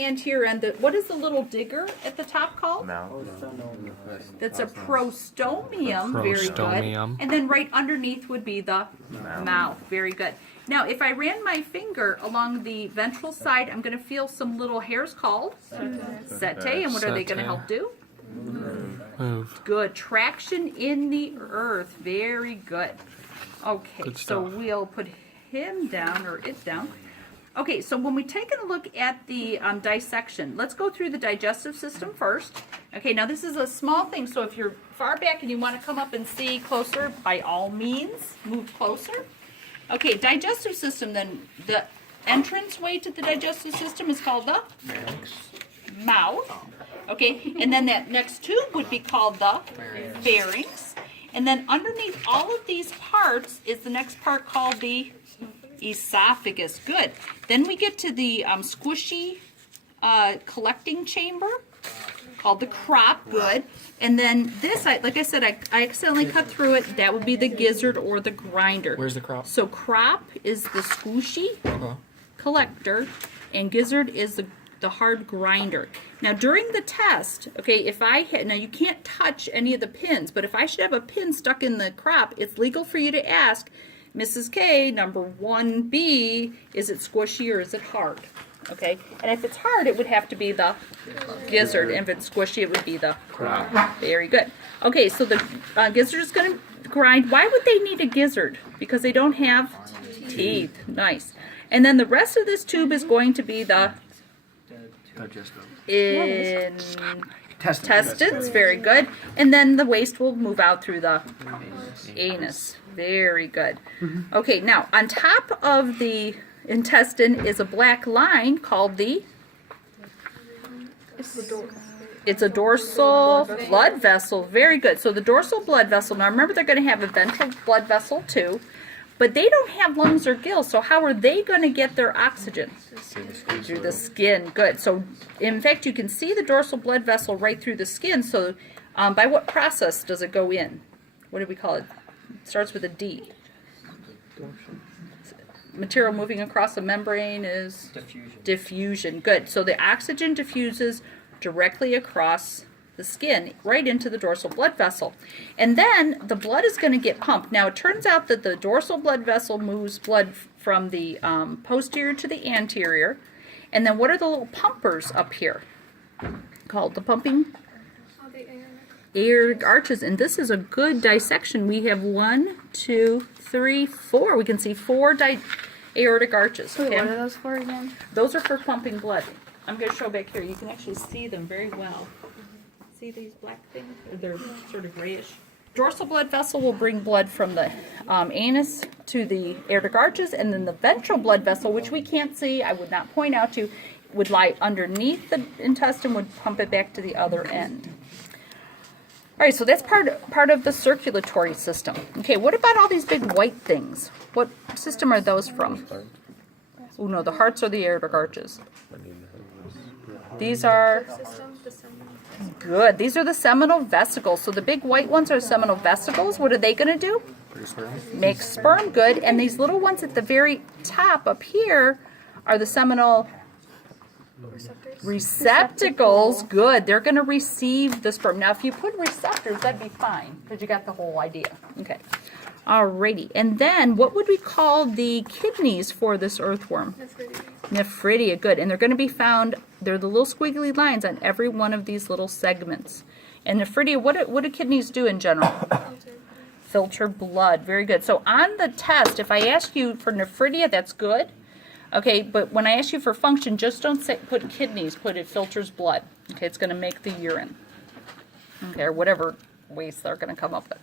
the anterior end, what is the little digger at the top called? Mouth. That's a prostomium. Very good. Prostomium. And then right underneath would be the mouth. Very good. Now, if I ran my finger along the ventral side, I'm going to feel some little hairs called setae. And what are they going to help do? Move. Good. Traction in the earth. Very good. Okay, Good so stuff. we'll put him down, or it down. Okay, so when we take a look at the dissection, let's go through the digestive system first. Okay, now this is a small thing, so if you're far back and you want to come up and see closer, by all means, move closer. Okay, digestive system then, the entrance way to the digestive system is called the mouth. Okay, and then that next tube would be called the pharynx. And then underneath all of these parts is the next part called the esophagus. Good. Then we get to the squishy collecting chamber called the crop. Good. And then this, like I said, I accidentally cut through it. That would be the gizzard or the grinder. Where's the crop? So crop is the squishy collector, and gizzard is the hard grinder. Now during the test, okay, if I hit, now you can't touch any of the pins, but if I should have a pin stuck in the crop, it's legal for you to ask, Mrs. K, number 1B, is it squishy or is it hard? Okay, and if it's hard, it would have to be the gizzard, and if it's squishy, it would be the crop. Very good. Okay, so the gizzard is going to grind. Why would they need a gizzard? Because they don't have teeth. Nice. And then the rest of this tube is going to be the intestines. Very good. And then the waste will move out through the anus. Very good. Okay, now on top of the intestine is a black line called the... It's a dorsal blood vessel. Very good. So the dorsal blood vessel, now remember they're going to have a ventral blood vessel too, but they don't have lungs or gills, so how are they going to get their oxygen? Through the skin. Good. So in fact you can see the dorsal blood vessel right through the skin. So by what process does it go in? What do we call it? It starts with a D. Material moving across the membrane is? Diffusion. Good. So the oxygen diffuses directly across the skin right into the dorsal blood vessel. And then the blood is going to get pumped. Now it turns out that the dorsal blood vessel moves blood from the posterior to the anterior. And then what are the little pumpers up here? Called the pumping aortic arches. And this is a good dissection. We have 1, 2, 3, 4. We can see 4 aortic arches. Wait, Okay? what are those for again? Those are for pumping blood. I'm going to show back here. You can actually see them very well. See these black things? They're sort of grayish. Dorsal blood vessel will bring blood from the anus to the aortic arches, and then the ventral blood vessel, which we can't see, I would not point out to, would lie underneath the intestine, would pump it back to the other end. All right, so that's part of the circulatory system. Okay, what about all these big white things? What system are those from? Oh no, the hearts are the aortic arches. These are good. These are the seminal vesicles. So the big white ones are seminal vesicles. What are they going to do? Make sperm. Good. And these little ones at the very top up here are the seminal receptacles. Good. They're going to receive the sperm. Now, if you put receptors, that'd be fine because you got the whole idea. Okay. Alrighty. And then what would we call the kidneys for this earthworm? Nephridia. Good. And they're going to be found, they're the little squiggly lines on every one of these little segments. And nephridia, what do kidneys do in general? Filter blood. Very good. So on the test, if I ask you for nephridia, that's good. Okay, but when I ask you for function, just don't say, put kidneys, put it filters blood. Okay, it's going to make the urine. Okay, or whatever waste they're going to come up with.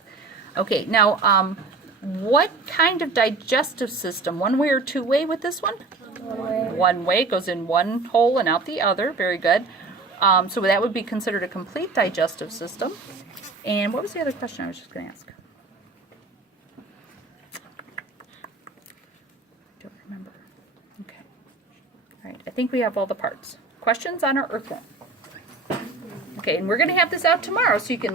Okay, now, what kind of digestive system? One way or two way with this one? One way. Goes in one hole and out the other. Very good. So that would be considered a complete digestive system. And what was the other question I was just going to ask? Don't remember. Okay. All right, I think we have all the parts. Questions on our earthworm? Okay, and we're going to have this out tomorrow so you can